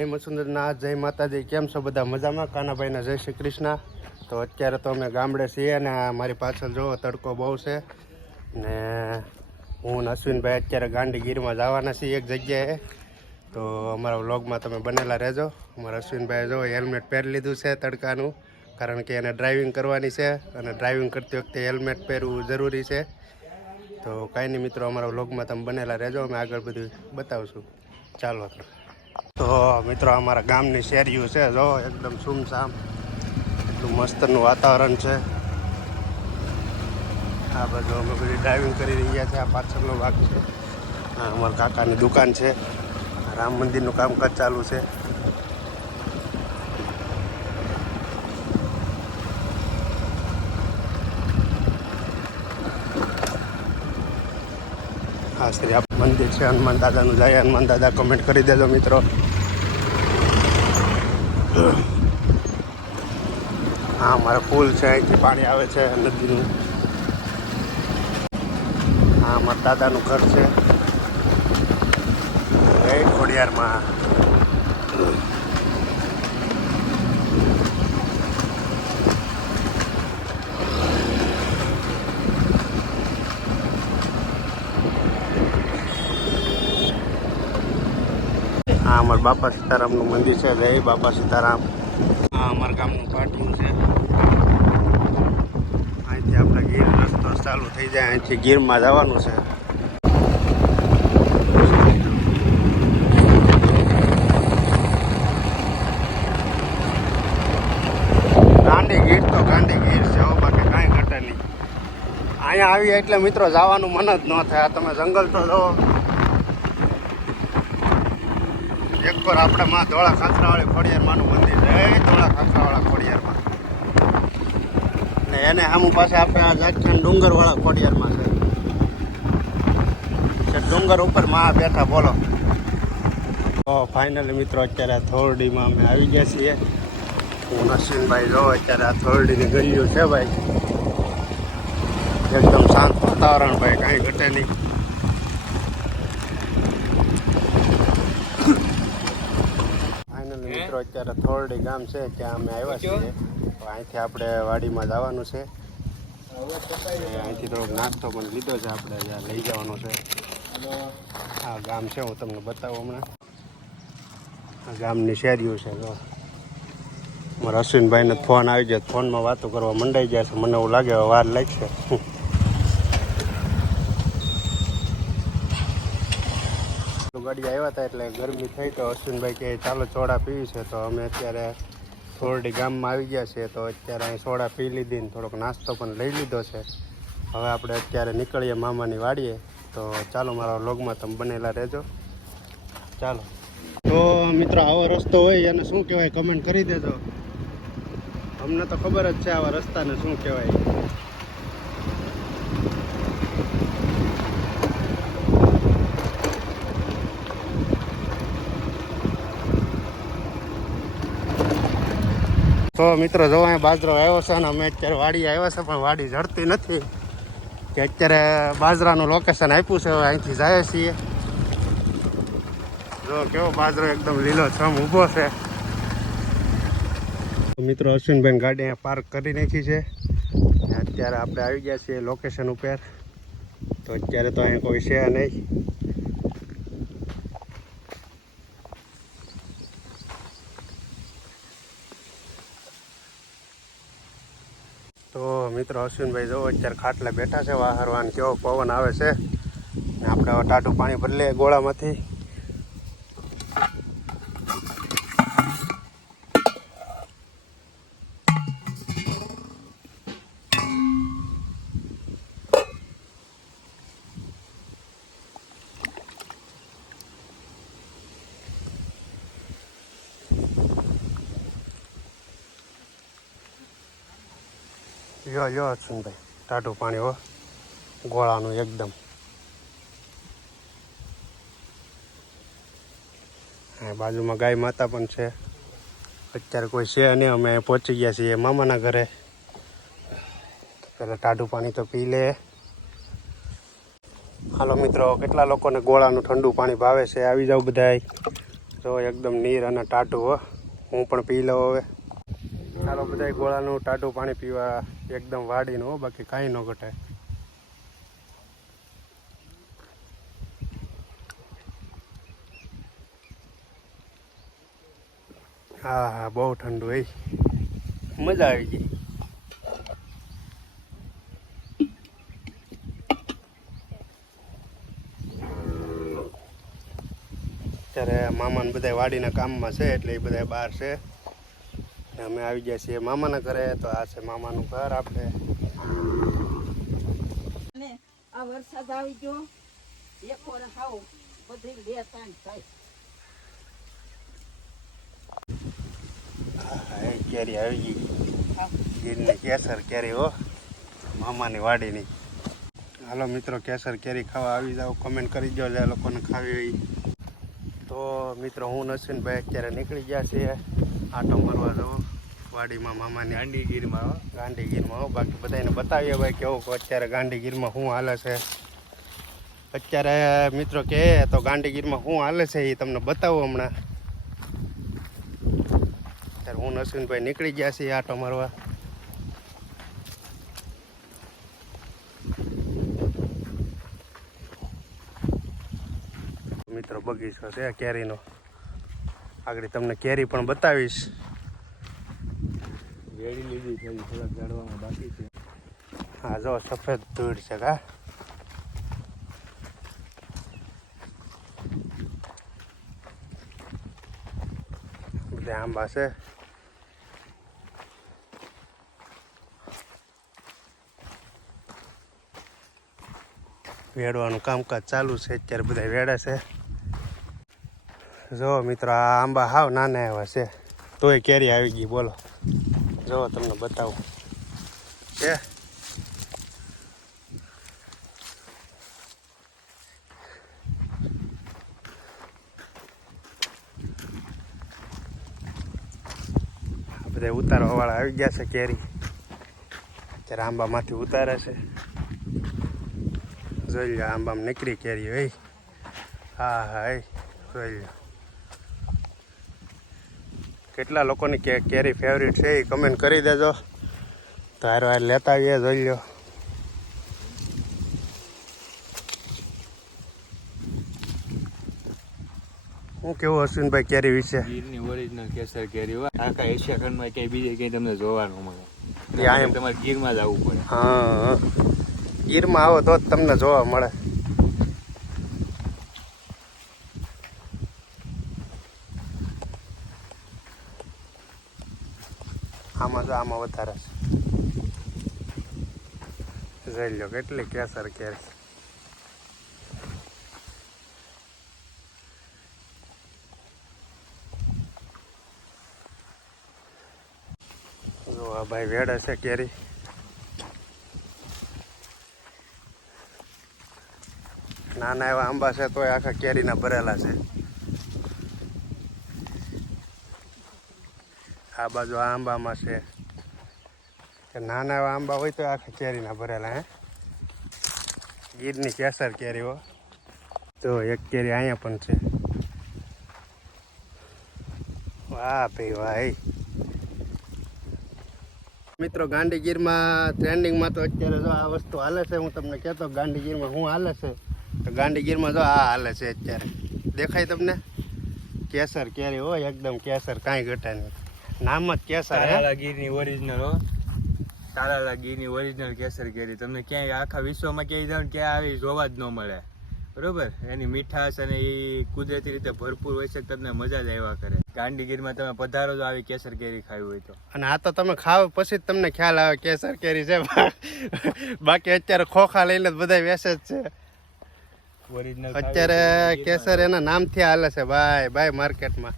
જય મસુંદરના જય માતાજી. કેમ છો બધા? મજામાં? કાનાભાઈના જય શ્રી કૃષ્ણ. તો અત્યારે તો અમે ગામડે છીએ અને મારી પાછળ જો તડકો બહુ છે ને હું ને અશ્વિનભાઈ અત્યારે ગાંધીગીરમાં જવાના છીએ એક જગ્યાએ. તો અમારા વ્લોગમાં તમે બનેલા રહેજો. અમારા અશ્વિનભાઈએ જો હેલ્મેટ પહેરી લીધું છે તડકાનું, કારણ કે એને ડ્રાઇવિંગ કરવાની છે અને ડ્રાઇવિંગ કરતી વખતે હેલ્મેટ પહેરવું જરૂરી છે. તો કાંઈ નહીં મિત્રો, અમારા વ્લોગમાં તમે બનેલા રહેજો, અમે આગળ બધું બતાવશું. ચાલો તો મિત્રો, અમારા ગામની શેરીઓ છે જો એકદમ સુમસામ, એટલું મસ્તનું વાતાવરણ છે. આ બાજુ અમે બધી ડ્રાઇવિંગ કરી રહ્યા છે. આ પાછળનો ભાગ છે. આ અમારા કાકાની દુકાન છે. રામ મંદિરનું કામકાજ ચાલુ છે. આ શ્રી આપ મંદિર છે હનુમાન દાદાનું. જાય હનુમાન દાદા કમેન્ટ કરી દેજો મિત્રો. હા, અમારા પુલ છે, અહીંથી પાણી આવે છે નદીનું. હા, અમારા દાદાનું ઘર છે એ ખોડિયારમાં. આ અમારા બાપા સીતારામનું મંદિર છે. જય બાપા સીતારામ. આ અમારા ગામનું પાટિયું છે. અહીંથી આપણે ગીર રસ્તો ચાલુ થઈ જાય, અહીંથી ગીરમાં જવાનું છે. ગાંધીગીર તો ગાંધીગીર છે, બાકી કાંઈ ઘટે નહીં. અહીંયા આવીએ એટલે મિત્રો જવાનું મન જ ન થાય. આ તમે જંગલ તો જો એક પર આપણે માં ધોળા ખાખરાવાળી ખોડિયાર માનું મંદિર છે. ધોળા ખાખરાવાળા ખોડિયારમાં ને એને આમું પાસે આપણે આ જાતખાન ડુંગરવાળા ખોડિયારમાં છે. ડુંગર ઉપર માં બેઠા બોલો. તો ફાઇનલી મિત્રો અત્યારે આ થોરડીમાં અમે આવી ગયા છીએ. હું નસીનભાઈ જો અત્યારે આ થોરડીની ગલીઓ છે ભાઈ, એકદમ શાંત વાતાવરણ ભાઈ, કાંઈ ઘટે નહીં. ફાઇનલી મિત્રો અત્યારે થોરડી ગામ છે ત્યાં અમે આવ્યા છીએ. તો અહીંથી આપણે વાડીમાં જવાનું છે. અહીંથી થોડોક નાસ્તો પણ લીધો છે આપણે, જ્યાં લઈ જવાનો છે. આ ગામ છે, હું તમને બતાવું હમણાં. આ ગામની શેરીઓ છે જો. મારા અશ્વિનભાઈને ફોન આવી જાય, ફોનમાં વાતો કરવા મંડાઈ જાય છે. મને એવું લાગે વાર લાગશે. ગાડી આવ્યા હતા એટલે ગરમી થઈ, તો અશ્વિનભાઈ કહે ચાલો સોડા પીવી છે. તો અમે અત્યારે થોરડી ગામમાં આવી ગયા છીએ. તો અત્યારે અહીં સોડા પી લીધી ને થોડોક નાસ્તો પણ લઈ લીધો છે. હવે આપણે અત્યારે નીકળીએ મામાની વાડીએ. તો ચાલો મારા વ્લોગમાં તમે બનેલા રહેજો. ચાલો તો મિત્રો, આવો રસ્તો હોય એને શું કહેવાય કમેન્ટ કરી દેજો. અમને તો ખબર જ છે આવા રસ્તાને શું કહેવાય. તો મિત્રો જો અહીંયા બાજરો આવ્યો છે અને અમે અત્યારે વાડી આવ્યા છે, પણ વાડી જડતી નથી. કે અત્યારે બાજરાનું લોકેશન આપ્યું છે, હવે અહીંથી જાય છીએ. જો કેવો બાજરો એકદમ લીલો છમ ઊભો છે. મિત્રો અશ્વિનભાઈ ગાડી અહીંયા પાર્ક કરી નાખી છે. અત્યારે આપણે આવી ગયા છીએ લોકેશન ઉપર. તો અત્યારે તો અહીંયા કોઈ છે નહીં. તો મિત્રો અશ્વિનભાઈ જો અત્યારે ખાટલે બેઠા છે. વાહરવાન કેવો પવન આવે છે ને આપણે હવે ટાટું પાણી ભરી લઈએ ગોળામાંથી. યો અશ્વિનભાઈ ટાટું પાણી હો, ગોળાનું એકદમ. હા, બાજુમાં ગાય માતા પણ છે. અત્યારે કોઈ છે નહીં, અમે પહોંચી ગયા છીએ મામાના ઘરે. પહેલાં ટાટું પાણી તો પી લે. હાલો મિત્રો, કેટલા લોકોને ગોળાનું ઠંડુ પાણી ભાવે છે આવી જાવ બધાય. જો એકદમ નીર અને ટાટું હો. હું પણ પી લઉં હવે. ચાલો બધા ગોળાનું ટાટું પાણી પીવા એકદમ વાડીનું હો, બાકી કાંઈ ન ઘટે. હા હા, બહુ ઠંડુ એ મજા આવી ગઈ. અત્યારે મામાને બધા વાડીના કામમાં છે એટલે એ બધા બહાર છે. અમે આવી ગયા છીએ મામાના ઘરે. તો આ છે મામાનું ઘર. આપણે આ વરસાદ આવી ગયો એક વાર હાવ બધી બે ત્રણ થાય. કેરી આવી ગઈ. ગીરની કેસર કેરી હો, મામાની વાડીની. હાલો મિત્રો, કેસર કેરી ખાવા આવી જાઓ. કમેન્ટ કરી દો જે લોકોને ખાવી હોય. તો મિત્રો, હું નસીનભાઈ અત્યારે નીકળી ગયા છીએ આટો મારવા જવું વાડીમાં મામાની ગાંધીગીરમાં હો. બાકી બધાને બતાવીએ ભાઈ કેવું અત્યારે ગાંધીગીરમાં શું હાલે છે. અત્યારે મિત્રો કહે તો ગાંધીગીરમાં શું હાલે છે એ તમને બતાવું હમણાં. અત્યારે હું નસીનભાઈ નીકળી ગયા છીએ આટો મારવા. મિત્રો બગીચો છે કેરીનો. આગળ તમને કેરી પણ બતાવીશ. વેડી લીધી છે, થોડાક જાણવામાં બાકી છે. હા જો સફેદ ધૂળ છે કા. બધા આંબા છે. વેડવાનું કામકાજ ચાલુ છે અત્યારે. બધા વેડે છે. જો મિત્રો, આ આંબા હાવ નાના એવા છે તોય કેરી આવી ગઈ. બોલો, જો તમને બતાવું છે. બધા ઉતારવા વાળા આવી ગયા છે કેરી. અત્યારે આંબામાંથી ઉતારે છે. જોઈ લો, આંબામાં નીકળી કેરી હોય. હા હા, જોઈ લો. કેટલા લોકોની કેરી ફેવરિટ છે એ કમેન્ટ કરી દેજો. તો હારો હાર લેતા આવીએ. જોઈ લો. હું કેવું અશ્વિનભાઈ કેરી વિશે? ગીરની ઓરિજિનલ કેસર કેરી હોય. આખા એશિયા ખંડમાં ક્યાંય બીજે ક્યાંય તમને જોવા ન મળે. તમારે ગીરમાં જ આવવું પડે. હા, ગીરમાં આવો તો જ તમને જોવા મળે. આમાં જો આમાં વધારે છે. જોઈ લો કેટલી કેસર કેરી. જો આ ભાઈ વેડે છે કેરી. નાના એવા આંબા છે તોય આખા કેરીના ભરેલા છે. આ બાજુ આ આંબામાં છે. નાના એવા આંબા હોય તો આખા કેરીના ભરેલા. ગીરની કેસર કેરી હો. તો એક કેરી અહીંયા પણ છે. વાહ ભાઈ વાહ. મિત્રો, ગાંધીગીરમાં ટ્રેન્ડિંગમાં તો અત્યારે જો આ વસ્તુ હાલે છે. હું તમને કહેતો ગાંધીગીરમાં શું હાલે છે. તો ગાંધીગીરમાં જો આ હાલે છે અત્યારે. દેખાય તમને? કેસર કેરી હોય એકદમ કેસર, કાંઈ ઘટે નહીં. નામ જ કેસર. તારાલા ગીરની ઓરિજિનલ હો. તારાલા ગીરની ઓરિજિનલ કેસર કેરી તમને ક્યાંય આખા વિશ્વમાં ક્યાંય જાવ ક્યાં આવી જોવા જ ન મળે. બરોબર, એની મીઠાશ અને એ કુદરતી રીતે ભરપૂર હોય છે. તમને મજા જ આવ્યા કરે. ગાંધીગીરમાં તમે પધારો જો આવી કેસર કેરી ખાવી હોય તો. અને આ તો તમે ખાવ પછી જ તમને ખ્યાલ આવે કેસર કેરી છે. બાકી અત્યારે ખોખા લઈને બધા વેસે જ છે. ઓરિજિનલ અત્યારે કેસર એના નામથી હાલે છે ભાઈ માર્કેટમાં.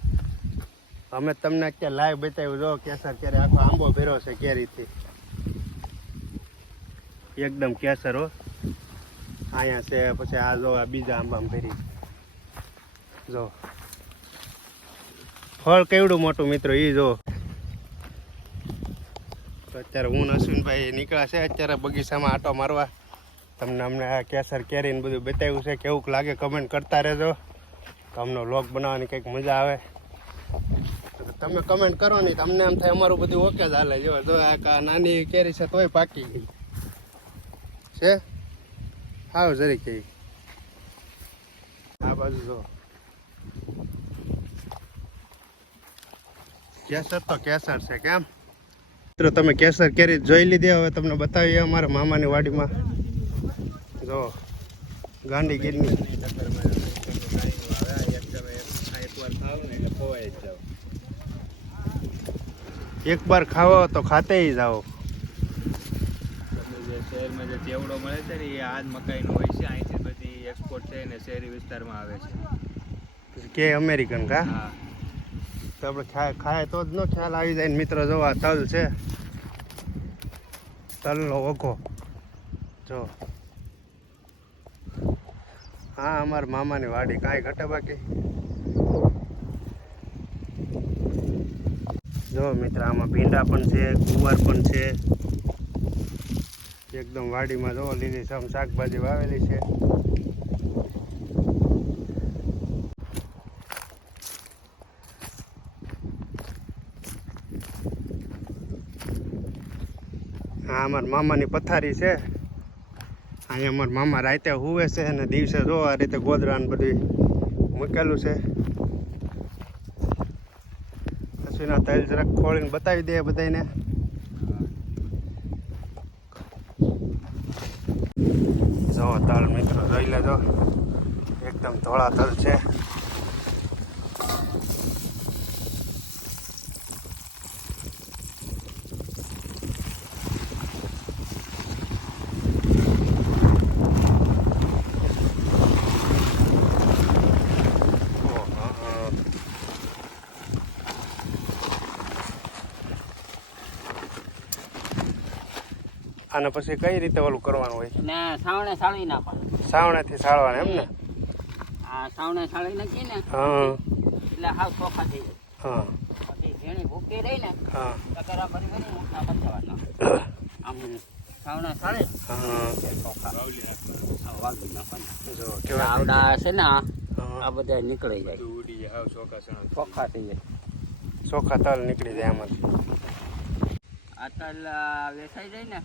અમે તમને અત્યારે લાઈવ બતાવ્યું. જો કેસર કેરી આખો આંબો ભર્યો છે કેરીથી. એકદમ કેસર હો. અહીંયા છે પછી આ જો આ બીજા આંબામાં ભરી. જો ફળ કેવડું મોટું મિત્રો એ જો. તો અત્યારે હું અશ્વિનભાઈ નીકળ્યા છે અત્યારે બગીચામાં આટો મારવા. તમને અમને આ કેસર કેરીને બધું બતાવ્યું છે. કેવું લાગે કમેન્ટ કરતા રહેજો. તો અમને વ્લોગ બનાવવાની કંઈક મજા આવે. તમે કમેન્ટ કરો નહીં તમને એમ થાય અમારું બધું ઓકે જ હાલે. જો આ નાની કેરી છે તોય પાકી ગઈ છે. હાવ જરી કે આ બાજુ જો કેસર તો કેસર છે. કેમ મિત્રો તમે કેસર કેરી જોઈ લીધી? હવે તમને બતાવીએ અમારા મામાની વાડીમાં. જો ગાંડી ગીરની એક બાર ખાવો તો ખાતે જાઓ. શહેરમાં જે ચેવડો મળે છે ને એ આ જ મકાઈનો હોય છે. અહીંથી બધી એક્સપોર્ટ છે ને શહેરી વિસ્તારમાં આવે છે. કે અમેરિકન કા? હા. તો આપણે ખાય તો જ નો ખ્યાલ આવી જાય ને. મિત્રો જો આ તલ છે, તલનો ઓઘો જો. હા અમારા મામાની વાડી, કાંઈ ઘટે બાકી. જો મિત્ર આમાં ભીંડા પણ છે, ગુવાર પણ છે. એકદમ વાડીમાં જો લીલી સમ શાકભાજી વાવેલી છે. હા અમારા મામાની પથારી છે. અહીંયા અમારા મામા રાતે હુવે છે અને દિવસે જો આ રીતે ગોદરાને બધું મૂકેલું છે. અશ્વિના તલ જરાક ખોલીને બતાવી દે બધાને. જો તલ મિત્રો જોઈ લેજો, એકદમ ધોળા તલ છે. આને પછી કઈ રીતે ઓલું કરવાનું હોય? ને સાવણે સાળી નાખવાનું. સાવણેથી સાળવાના એમ ને? આ સાવણે સાળી નાખીએ ને હા એટલે હાવ ચોખા થઈ જાય. હા પછી ઝીણી ભૂકી રહી ને હા ટકરા ભરી ભરી મોટા કરી દેવાના. આમ સાવણે સાળે હા ચોખા વાગી નાખવાના. જો કેવા આવડા છે ને હા. આ બધા નીકળી જાય, ઉડી જાય હાવ ચોખા સણા. ચોખા થઈ જાય. ચોખા તલ નીકળી જાય આમાંથી. આ તલ વેચાઈ જાય ને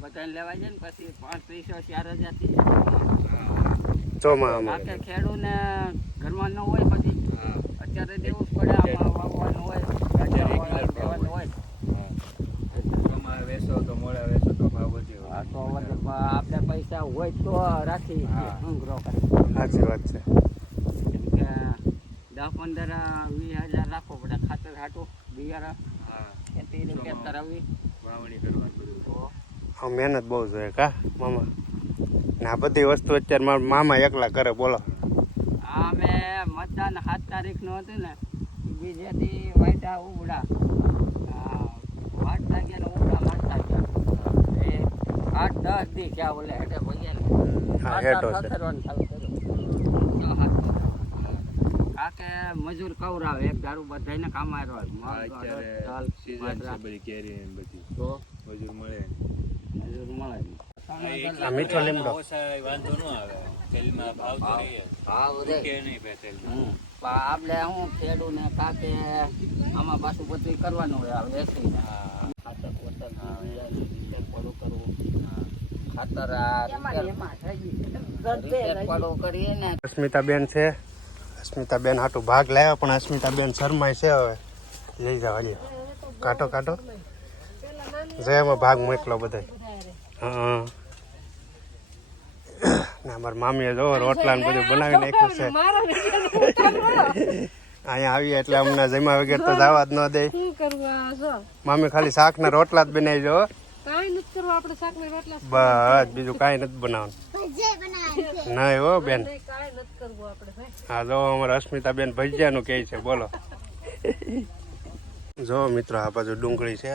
બધાને લેવા જાય ને પછી 5-300-4,000 થી ચોમામાં બાકી ખેડૂને ઘરમાં ન હોય પછી અત્યારે દેવું જ પડે. આમાં વાવવાનું હોય, દેવાનું હોય. ચોમા વેચો તો મોડા વેચો તો ભાવ વધી હોય. આ તો આપણે પૈસા હોય તો રાખી સંગ્રહ કરી. સાચી વાત છે. કેમ કે 10-15-20,000 રાખવો પડે ખાતર હાટું બિયારણ ખેતી રીતે કરાવવી, વાવણી કરવાનું બધું. તો હા મહેનત બહુ જોઈએ કા મામા. ને આ બધી વસ્તુ અત્યારે મારા મામા એકલા કરે. બોલો આ મેં મતદાન 7 તારીખનું હતું ને બીજેથી વાયટા ઉબડા વાટ લાગ્યા ને ઉબડા મારતા ગયા. એ 8-10 દી ક્યાં બોલે હેઠે ભૈયા ને હા હેઠો છે. ચાલુ કર્યું. કાકે મજૂર કવરાવે એક દારૂ બધાને કામ આવ્યો. અત્યારે સીઝન છે બધી કેરી ને બધી, તો મજૂર મળે. મજૂર મળે. આ મીઠો લીમડો વાંધો ન આવે. તેલમાં ભાવ તો રહીએ. ભાવ રે. કે નહીં ભાઈ તેલમાં. આપણે હું ખેડૂ ને કાકે આમાં પાછું બધું કરવાનું હોય. આ વેચીને ખાતર પોતર પડું કરવું, ખાતર પડું કરીએ ને. અસ્મિતાબેન છે. અસ્મિતાબેન હાટું ભાગ લાવ્યા પણ અસ્મિતાબેન શરમાય છે. હવે લઈ જાવ હાલી કાંટો કાંટો જયામાં ભાગ મોકલો બધા. હા ને અમારા મામીએ જો રોટલા ને બધું બનાવી નાખ્યું છે. અહીંયા આવીએ એટલે અમને જમ્યા વગર તો જવા જ ન દે. મામી ખાલી શાક ને રોટલા જ બનાવી જો. બસ બીજું કાંઈ નથી બનાવવાનું. નહીં હો બેન. હા જો અમારા અસ્મિતાબેન ભજીયાનું કહે છે. બોલો જો મિત્રો આ બાજુ ડુંગળી છે,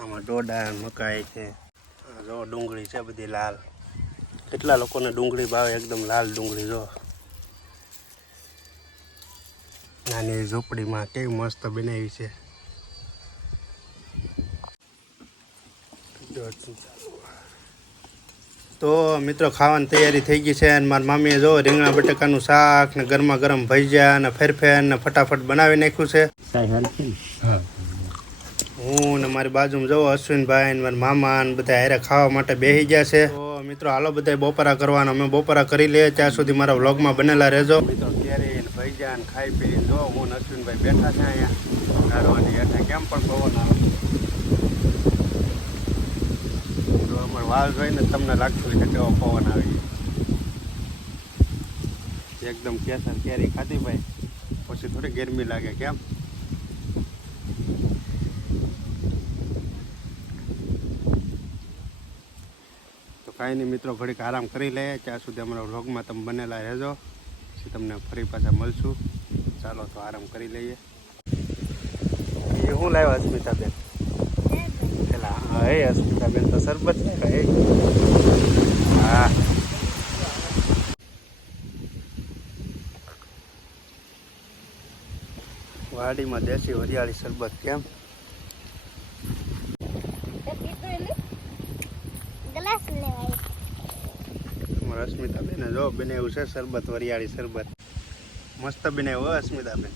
આમાં ડોડા મકાઈ છે. જો ડુંગળી છે બધી લાલ. કેટલા લોકોને ડુંગળી ભાવે, એકદમ લાલ ડુંગળી. જો નાની ઝૂંપડીમાં કેવી મસ્ત બનાવી છે. તો મિત્રો ખાવાની તૈયારી થઈ ગઈ છે અને મારી મામીએ જો રીંગણા બટાકાનું શાક ને ગરમા ગરમ ભજીયા ને ફેરફેર ને ફટાફટ બનાવી નાખ્યું છે. હું ને મારી બાજુમાં જવો અશ્વિનભાઈ ને મારા મામા ને બધા હારે ખાવા માટે બેસી ગયા છે. તો મિત્રો હાલો બધા બપોરા કરવાનો, અમે બપોરા કરી લઈએ. ત્યાં સુધી મારા વ્લોગમાં બનેલા રહેજો. મિત્રો કેરી ને ભજીયા ને ખાઈ પી જો હું ને અશ્વિનભાઈ બેઠા છે અહીંયા ગારોની હેઠે. કેમ પણ પવન આવે તો અમારે વાલ જોઈને તમને લાગતું હોય કે કેવો પવન આવી એકદમ કેસર કેરી ખાધી ભાઈ, પછી થોડી ગરમી લાગે. કેમ તો કાંઈ નહીં મિત્રો, ઘડીક આરામ કરી લઈએ. ત્યાં સુધી અમારા વ્લોગમાં તમે બનેલા રહેજો, પછી તમને ફરી પાછા મળશું. ચાલો તો આરામ કરી લઈએ. એ હું લાવ્યો અસ્મિતાબેન? પેલા હા એ અસ્મિતાબેન તો શરબત છે ભાઈ. હા વાડીમાં દેશી હરિયાળી શરબત. કેમ અસ્મિતાબેન જો બનાવ્યું છે શરબત, વરિયાળી શરબત મસ્ત બનાવ્યું અસ્મિતાબેન.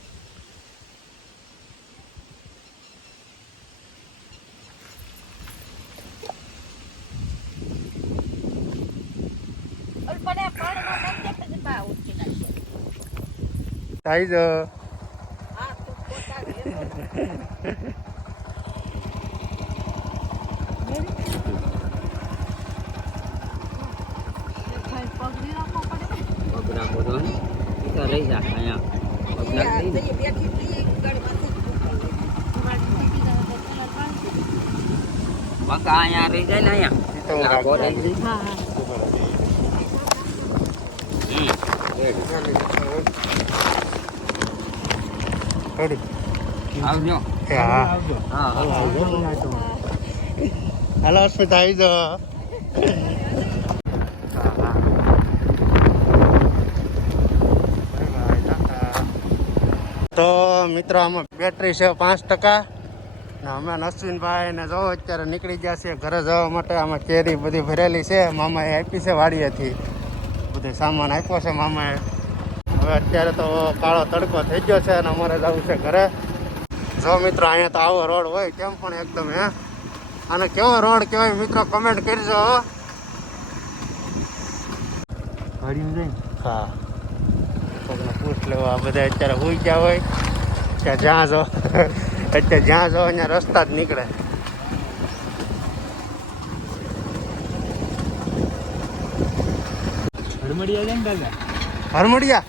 સાઈઝ રહી જા અહીંયા રહી જાય ને આવજો. હાલો અસ્મિતા આવી જાઓ. તો મિત્રો આમાં બેટરી છે 5%. ને અમે અશ્વિનભાઈ ને જો અત્યારે નીકળી ગયા છીએ ઘરે જવા માટે. આમાં કેરી બધી ભરેલી છે, મામાએ આપી છે વાડીએથી, બધું સામાન આપ્યો છે મામાએ. હવે અત્યારે તો કાળો તડકો થઈ ગયો છે અને અમારે જવું છે ઘરે. જો મિત્રો અહીંયા તો આવો રોડ હોય કેમ પણ એકદમ આને કેવો રોડ કહેવાય મિત્રો કમેન્ટ કરજો. હા કોઈને પૂછ લેવો. આ બધા અત્યારે હોઈ ગયા હોય કે જ્યાં જો અત્યારે જ્યાં જો અહીંયા રસ્તા જ નીકળે. હરમડિયા જાય ને દાદા, હરમડિયા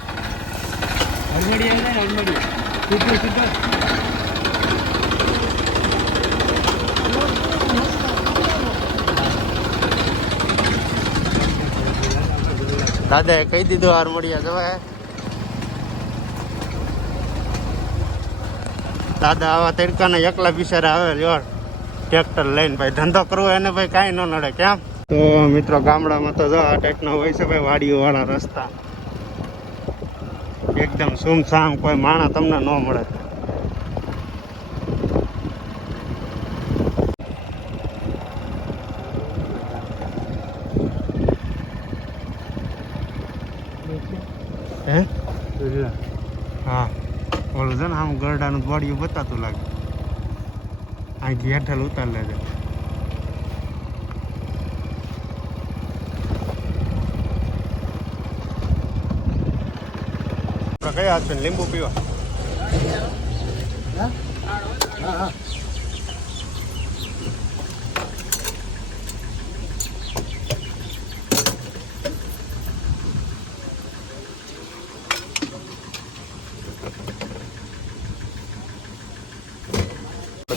હરમડિયા જાય ને હરમડિયા સીધું સીધું. દાદાએ કહી દીધું હરમડિયા જવાય. દાદા આવા તડકાને એકલા બિચારા આવે જો ટ્રેક્ટર લઈને. ભાઈ ધંધો કરવો એને ભાઈ કાંઈ ન નડે. કેમ તો મિત્રો ગામડામાં તો જો આ ટાઈપનો હોય છે ભાઈ વાડીઓ વાળા રસ્તા. એકદમ સુમસામ, કોઈ માણસ તમને ન મળે. હે હા ઓલું છે ને આમ ગરડાનું બોડિયું બતાતું લાગે. અહીંથી હેઠળ ઉતાર લેજે. કયા છે લીંબુ પીવા?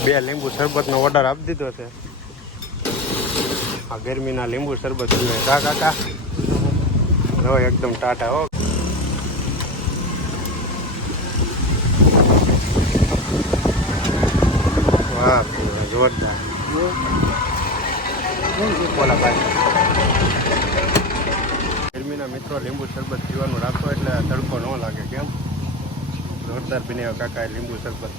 બે લીંબુ શરબતનો ઓર્ડર આપી દીધો છે. આ ગરમીના લીંબુ શરબત પીવે કા કાકા? જો એકદમ ટાટા હો. વાહ જોરદાર. બોલા ભાઈ ગરમીના મિત્રો લીંબુ શરબત પીવાનું રાખો એટલે તડકો ન લાગે. કેમ જોરદાર પીને કાકા લીંબુ શરબત.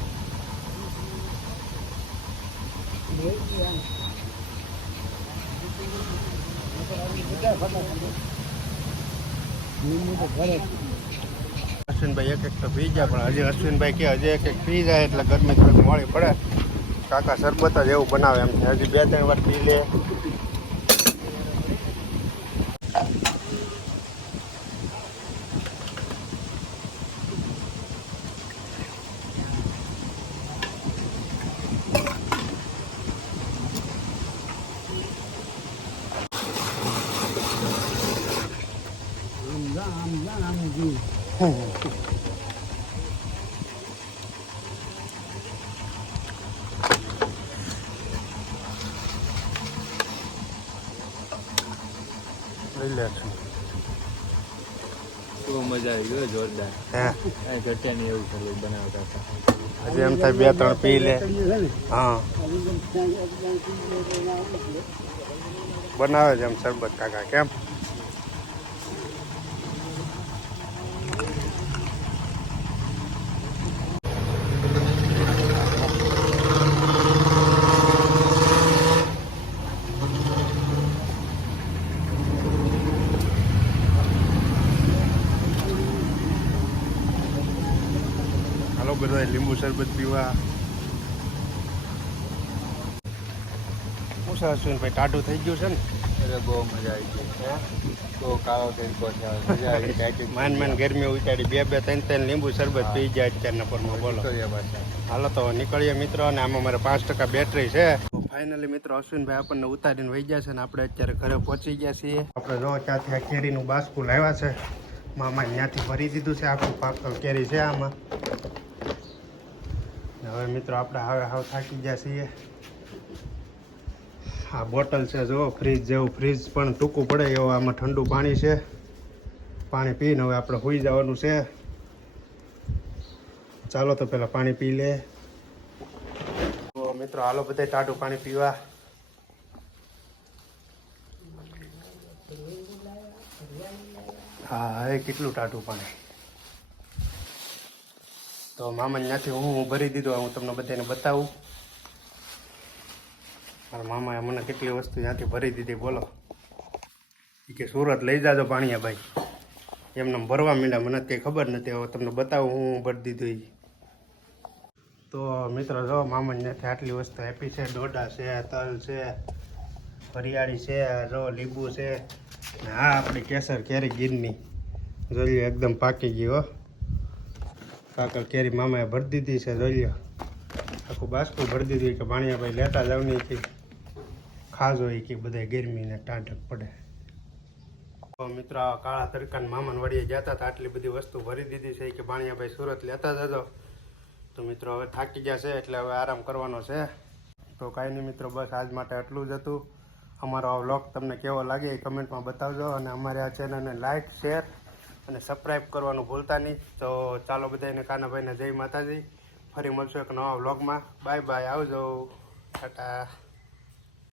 અશ્વિનભાઈ એક તો પી જાય, પણ હજી અશ્વિનભાઈ કે હજી એક પી જાય એટલે ગરમી થોડી મોડી પડે. કાકા શરબત જ એવું બનાવે એમ છે, હજી 2-3 વાર પી લે. રિલેક્શન બહુ મજા આવી ગયો, જોરદાર. હે કાંઈ ઘટ્યા નહીં એવું શરબત બનાવતા હતા. હજી એમ થાય 2-3 પી લે. હા બનાવે છે એમ શરબત કાકા. કેમ હાલો બધા લીંબુ શરબત પીવા. શું છે અશ્વિનભાઈ, ટાઢું થઈ ગયું છે ને? અરે બહુ મજા આવી ગઈ. બહુ કાળો તડકો છે, મજા આવી ગઈ. માન ગરમી ઉતારી 2-3 લીંબુ શરબત પી જાય અત્યારના પરમાં. બોલો હાલો તો નીકળીએ મિત્રો. અને આમાં મારે 5% બેટરી છે. ફાઇનલી મિત્રો અશ્વિનભાઈ આપણને ઉતારીને વહી ગયા છે ને આપણે અત્યારે ઘરે પહોંચી ગયા છીએ. આપણે જો ત્યાંથી આ કેરીનું બાસ્કું લાવ્યા છે. મામા ત્યાંથી ભરી દીધું છે, આખું પાકલ કેરી છે આમાં. હવે મિત્રો આપણે હાવ થાકી ગયા છીએ. આ બોટલ છે જો ફ્રીજ જેવું, ફ્રીજ પણ ટૂંકું પડે એવું આમાં ઠંડુ પાણી છે. પાણી પીને હવે આપણે સૂઈ જવાનું છે. ચાલો તો પહેલાં પાણી પી લે. તો મિત્રો હાલો બધા ટાઢું પાણી પીવા. હા એ કેટલું ટાઢું પાણી. તો મામા ત્યાંથી હું ભરી દીધું. હું તમને બધાને બતાવું. મારા મામાએ મને કેટલી વસ્તુ ત્યાંથી ભરી દીધી. બોલો કે સુરત લઈ જાજો પાણીયા ભાઈ. એમને ભરવા માંડ્યા, મને કંઈ ખબર નથી. હવે તમને બતાવું હું ભરી દીધું એ. તો મિત્રો જો મામાને ત્યાંથી આટલી વસ્તુ આપી છે. ડોડા છે, તલ છે, હરિયાળી છે, જો લીંબુ છે. ને હા આપણી કેસર કેરી ગીરની જોઈ લો, એકદમ પાકી ગઈ હો. કાકર કેરી મામાએ ભરી દીધી છે. જોઈ લો આખું બાસ્કું ભરી દીધું કે ભાણિયા ભાઈ લેતા જાવ નહીં કે ખાજો એ કે બધા ગરમીને ટાઢક પડે. તો મિત્રો આ કાળા તડકાને મામાને વડીએ જતા હતા, આટલી બધી વસ્તુ ભરી દીધી છે કે ભાણિયા ભાઈ સુરત લેતા જજો. તો મિત્રો હવે થાકી ગયા છે એટલે હવે આરામ કરવાનો છે. તો કાંઈ નહીં મિત્રો, બસ આજ માટે આટલું જ હતું. અમારો આ વ્લોગ તમને કેવો લાગે એ કમેન્ટમાં બતાવજો. અને અમારે આ ચેનલને લાઇક, શેર અને સબસ્ક્રાઈબ કરવાનું ભૂલતા નહીં. તો ચાલો બધાને કાનાભાઈને જય માતાજી. ફરી મળશું એક નવા વ્લોગમાં. બાય બાય, આવજો, ટાટા.